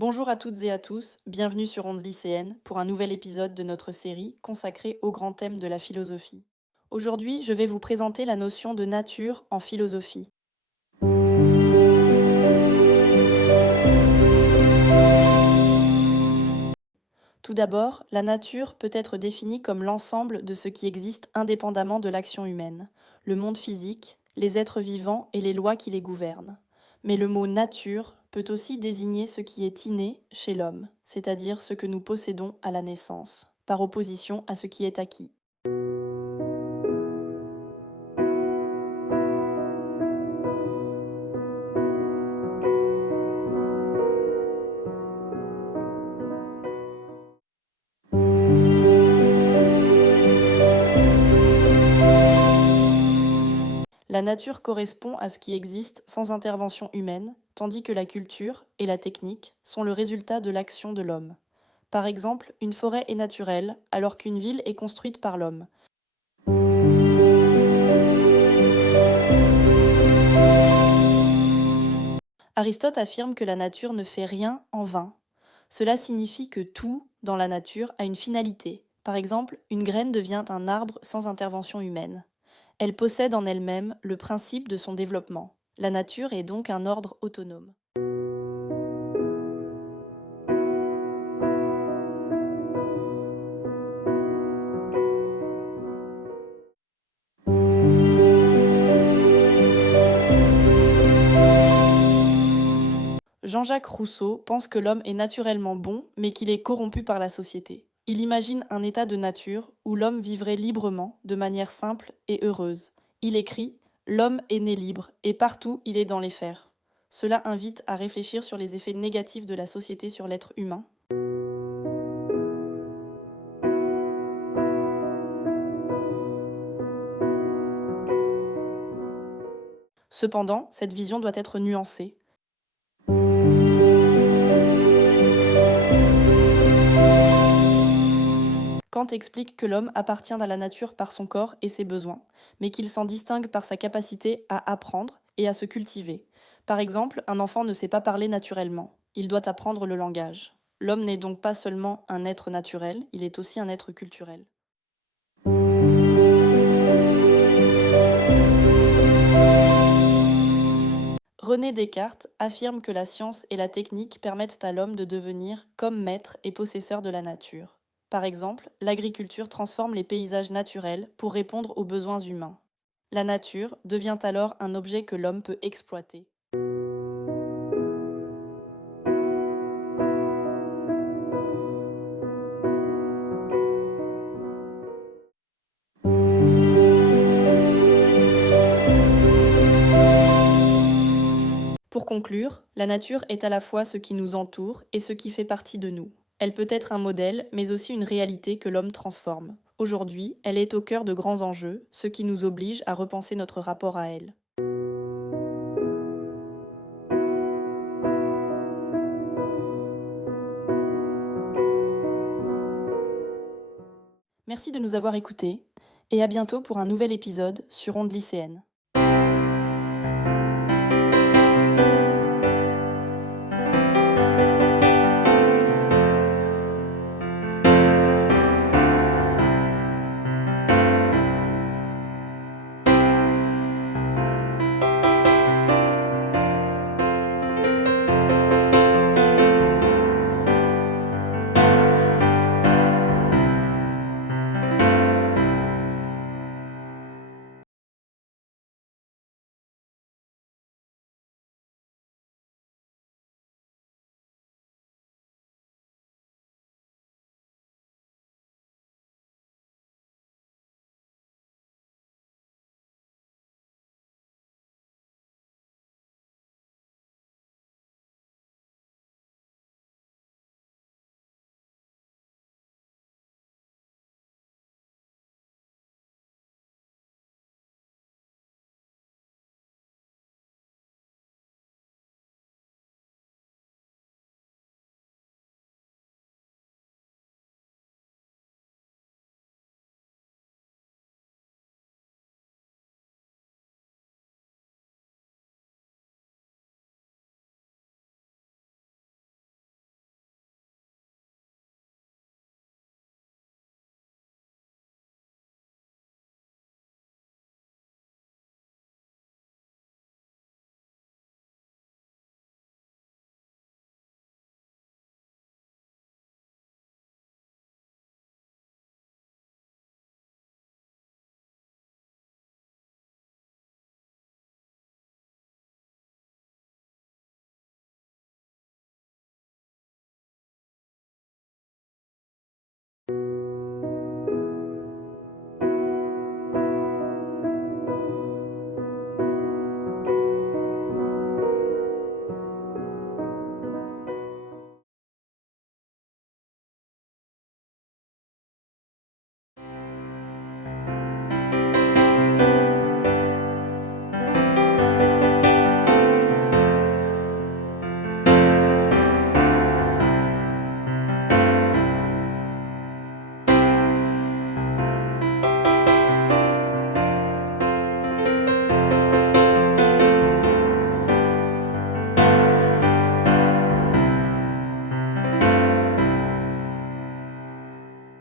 Bonjour à toutes et à tous, bienvenue sur Ondes lycéennes pour un nouvel épisode de notre série consacrée au grand thème de la philosophie. Aujourd'hui, je vais vous présenter la notion de nature en philosophie. Tout d'abord, la nature peut être définie comme l'ensemble de ce qui existe indépendamment de l'action humaine, le monde physique, les êtres vivants et les lois qui les gouvernent. Mais le mot nature peut aussi désigner ce qui est inné chez l'homme, c'est-à-dire ce que nous possédons à la naissance, par opposition à ce qui est acquis. La nature correspond à ce qui existe sans intervention humaine, tandis que la culture et la technique sont le résultat de l'action de l'homme. Par exemple, une forêt est naturelle, alors qu'une ville est construite par l'homme. Aristote affirme que la nature ne fait rien en vain. Cela signifie que tout, dans la nature, a une finalité. Par exemple, une graine devient un arbre sans intervention humaine. Elle possède en elle-même le principe de son développement. La nature est donc un ordre autonome. Jean-Jacques Rousseau pense que l'homme est naturellement bon, mais qu'il est corrompu par la société. Il imagine un état de nature où l'homme vivrait librement, de manière simple et heureuse. Il écrit « L'homme est né libre, et partout il est dans les fers ». Cela invite à réfléchir sur les effets négatifs de la société sur l'être humain. Cependant, cette vision doit être nuancée. Kant explique que l'homme appartient à la nature par son corps et ses besoins, mais qu'il s'en distingue par sa capacité à apprendre et à se cultiver. Par exemple, un enfant ne sait pas parler naturellement, il doit apprendre le langage. L'homme n'est donc pas seulement un être naturel, il est aussi un être culturel. René Descartes affirme que la science et la technique permettent à l'homme de devenir comme maître et possesseur de la nature. Par exemple, l'agriculture transforme les paysages naturels pour répondre aux besoins humains. La nature devient alors un objet que l'homme peut exploiter. Pour conclure, la nature est à la fois ce qui nous entoure et ce qui fait partie de nous. Elle peut être un modèle, mais aussi une réalité que l'homme transforme. Aujourd'hui, elle est au cœur de grands enjeux, ce qui nous oblige à repenser notre rapport à elle. Merci de nous avoir écoutés, et à bientôt pour un nouvel épisode sur Ondes lycéennes.